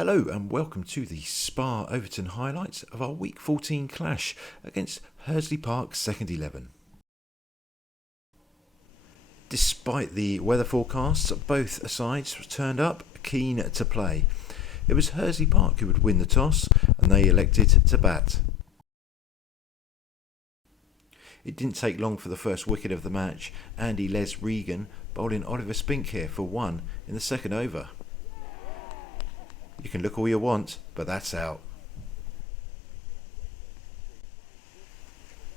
Hello and welcome to the Spar Overton highlights of our Week 14 clash against Hursley Park second 11. Despite the weather forecasts, both sides turned up keen to play. It was Hursley Park who would win the toss and they elected to bat. It didn't take long for the first wicket of the match. Andy Les Regan bowling Oliver Spink here for one in the second over. You can look all you want, but that's out.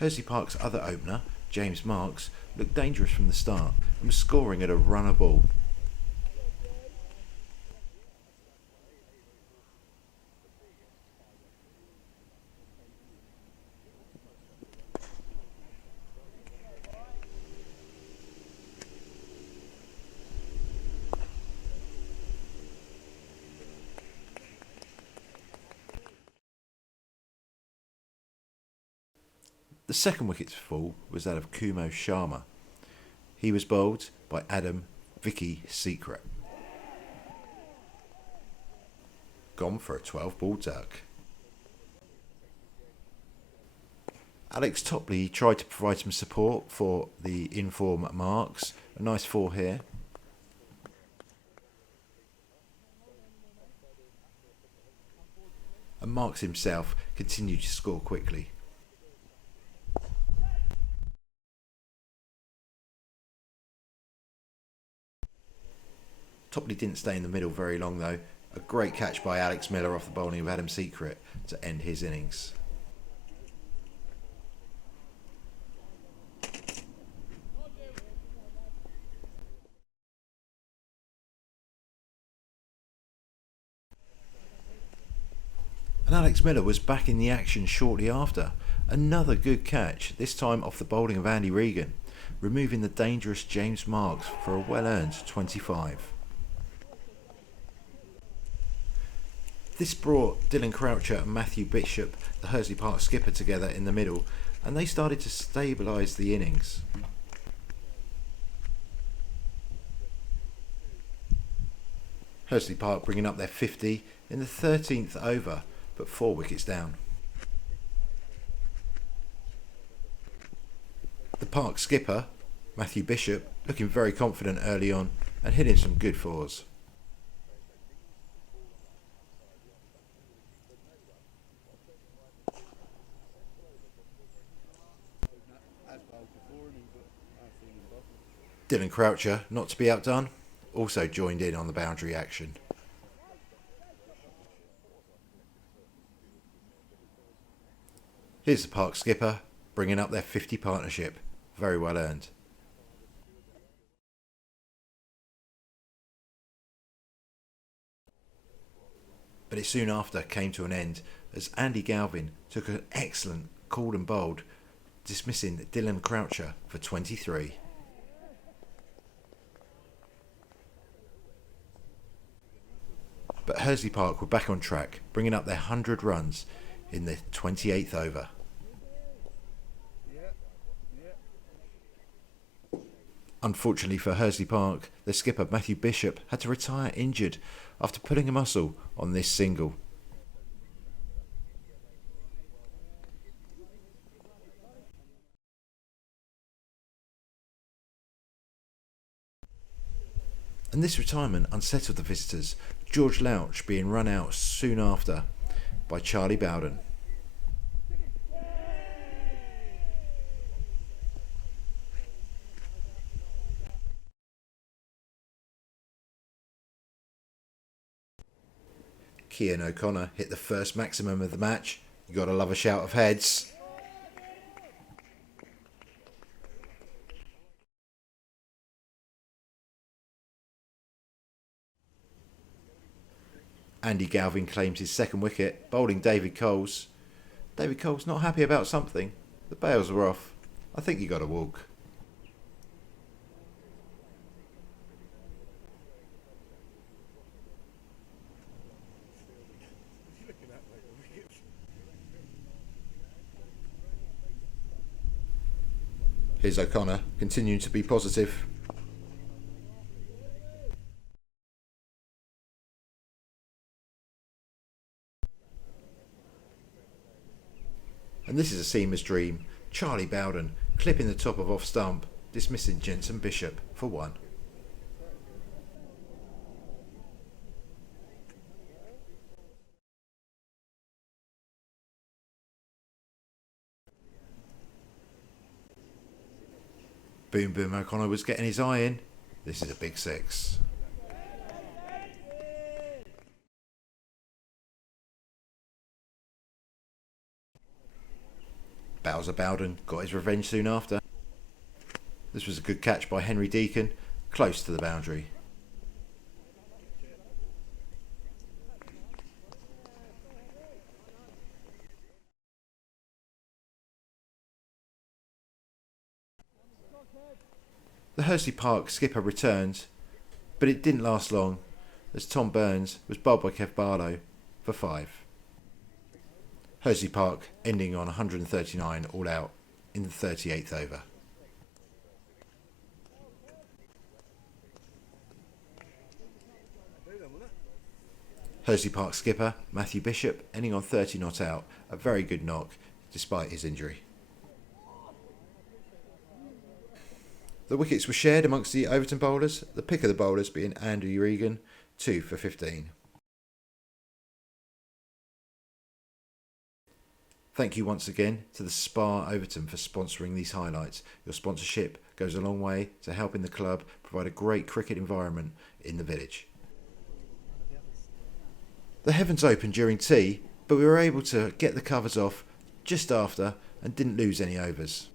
Hursley Park's other opener, James Marks, looked dangerous from the start and was scoring at a run a ball. The second wicket to fall was that of Kumo Sharma. He was bowled by Adam Vicky Secret. Gone for a 12-ball duck. Alex Topley tried to provide some support for the in-form Marks. A nice four here. And Marks himself continued to score quickly. Topley didn't stay in the middle very long though. A great catch by Alex Miller off the bowling of Adam Secret to end his innings. And Alex Miller was back in the action shortly after. Another good catch, this time off the bowling of Andy Regan, removing the dangerous James Marks for a well-earned 25. This brought Dylan Croucher and Matthew Bishop, the Hursley Park skipper, together in the middle, and they started to stabilise the innings. Hursley Park bringing up their 50 in the 13th over, but 4 wickets down. The Park skipper, Matthew Bishop, looking very confident early on and hitting some good fours. Dylan Croucher, not to be outdone, also joined in on the boundary action. Here's the Park skipper, bringing up their 50 partnership. Very well earned. But it soon after came to an end as Andy Galvin took an excellent called and bowled, dismissing Dylan Croucher for 23. But Hursley Park were back on track, bringing up their 100 runs in the 28th over. Unfortunately for Hursley Park, their skipper Matthew Bishop had to retire injured after pulling a muscle on this single. And this retirement unsettled the visitors, George Louch being run out soon after by Charlie Bowden. Cian O'Connor hit the first maximum of the match. You gotta love a shout of heads. Andy Galvin claims his second wicket, bowling David Coles. David Coles not happy about something. The bails were off. I think you got to walk. Here's O'Connor, continuing to be positive. And this is a seamer's dream. Charlie Bowden clipping the top of off stump, dismissing Jensen Bishop for 1. Boom Boom O'Connor was getting his eye in. This is a big 6. Bowser Bowden got his revenge soon after. This was a good catch by Henry Deacon, close to the boundary. The Hursley Park skipper returned, but it didn't last long as Tom Burns was bowled by Kev Barlow for 5. Hursley Park ending on 139 all out in the 38th over. Hursley Park skipper Matthew Bishop ending on 30 not out, a very good knock despite his injury. The wickets were shared amongst the Overton bowlers, the pick of the bowlers being Andy Regan, 2 for 15. Thank you once again to the Spar Overton for sponsoring these highlights. Your sponsorship goes a long way to helping the club provide a great cricket environment in the village. The heavens opened during tea, but we were able to get the covers off just after and didn't lose any overs.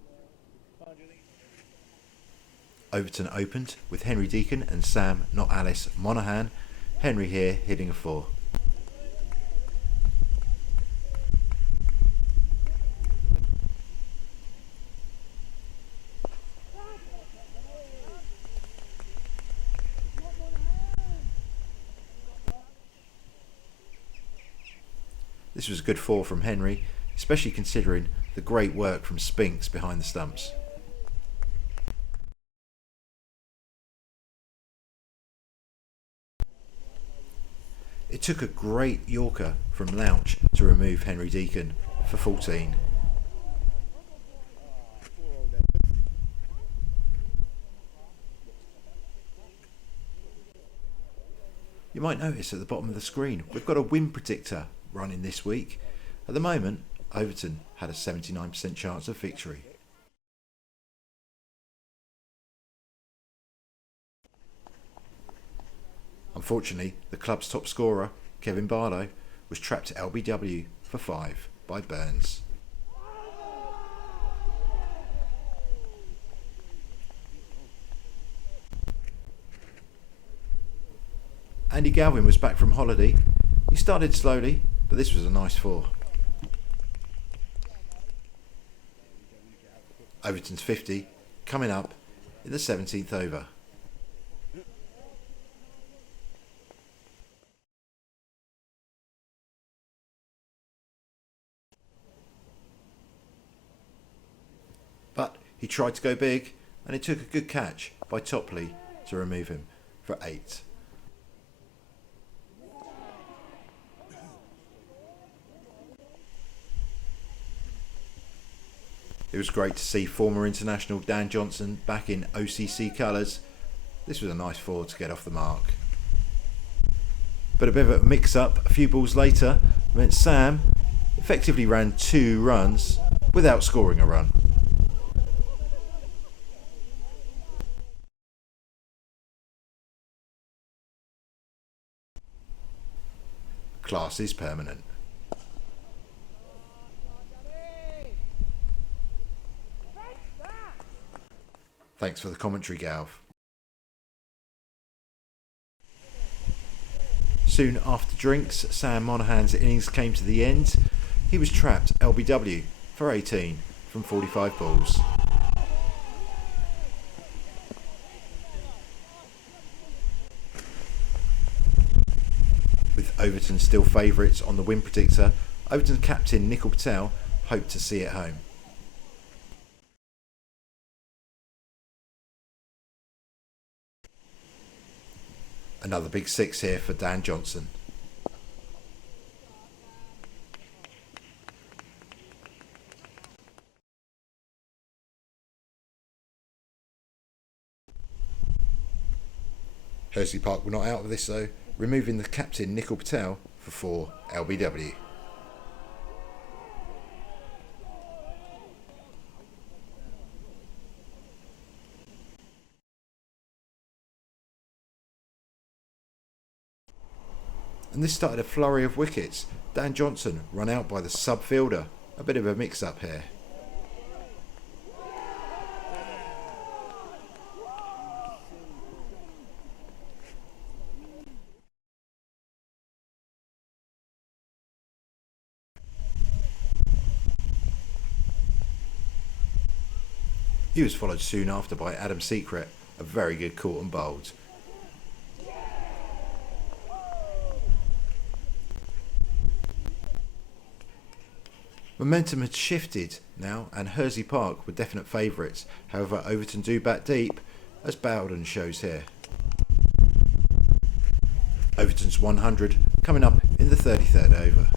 Overton opened with Henry Deacon and Sam, not Alice, Monaghan. Henry here hitting a 4. This was a good 4 from Henry, especially considering the great work from Spinks behind the stumps. It took a great Yorker from Louch to remove Henry Deacon for 14. You might notice at the bottom of the screen we've got a win predictor running this week. At the moment, Overton had a 79% chance of victory. Unfortunately, the club's top scorer, Kevin Barlow, was trapped at LBW for 5 by Burns. Andy Galvin was back from holiday. He started slowly, but this was a nice 4. Overton's 50 coming up in the 17th over. But he tried to go big, and it took a good catch by Topley to remove him for 8. It was great to see former international Dan Johnson back in OCC colours. This was a nice 4 to get off the mark. But a bit of a mix-up a few balls later meant Sam effectively ran 2 runs without scoring a run. Class is permanent. Thanks for the commentary, Galv. Soon after drinks, Sam Monaghan's innings came to the end. He was trapped LBW for 18 from 45 balls. With Overton still favourites on the win predictor, Overton's captain Nikhil Patel hoped to see it home. Another big 6 here for Dan Johnson. Hursley Park were not out of this though, removing the captain Nikhil Patel for 4 LBW. And this started a flurry of wickets. Dan Johnson run out by the sub fielder. A bit of a mix up here. He was followed soon after by Adam Secret, a very good caught and bowled. Momentum had shifted now, and Hursley Park were definite favourites. However, Overton do bat deep, as Bowden shows here. Overton's 100 coming up in the 33rd over.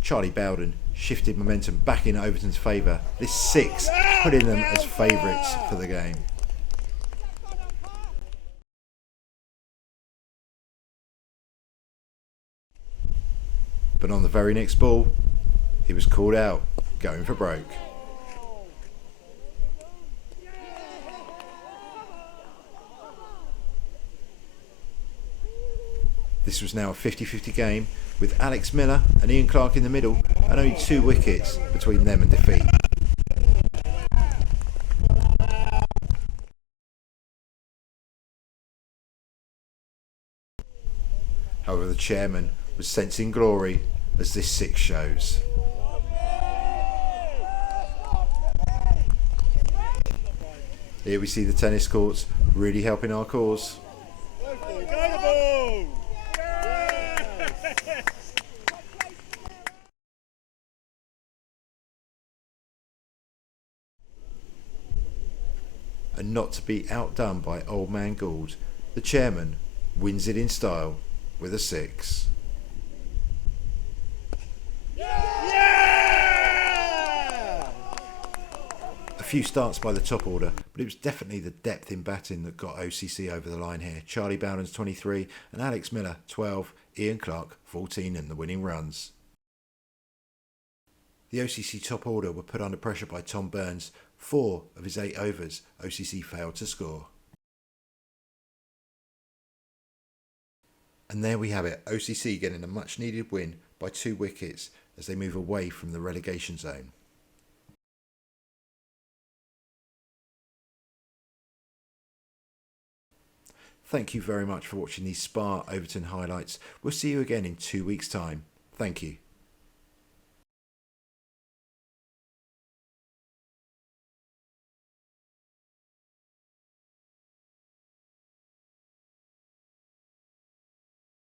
Charlie Bowden shifted momentum back in Overton's favour. This 6 putting them as favourites for the game. But on the very next ball, he was called out, going for broke. This was now a 50-50 game, with Alex Miller and Ian Clark in the middle, and only 2 wickets between them and defeat. However, the chairman was sensing glory, as this 6 shows. Here we see the tennis courts really helping our cause. And not to be outdone by Old Man Gould, the chairman wins it in style with a 6. A few starts by the top order, but it was definitely the depth in batting that got OCC over the line here. Charlie Bowden's 23 and Alex Miller 12, Ian Clark 14 in the winning runs. The OCC top order were put under pressure by Tom Burns. 4 of his 8 overs, OCC failed to score. And there we have it, OCC getting a much needed win by 2 wickets as they move away from the relegation zone. Thank you very much for watching these Spar Overton highlights. We'll see you again in 2 weeks' time. Thank you.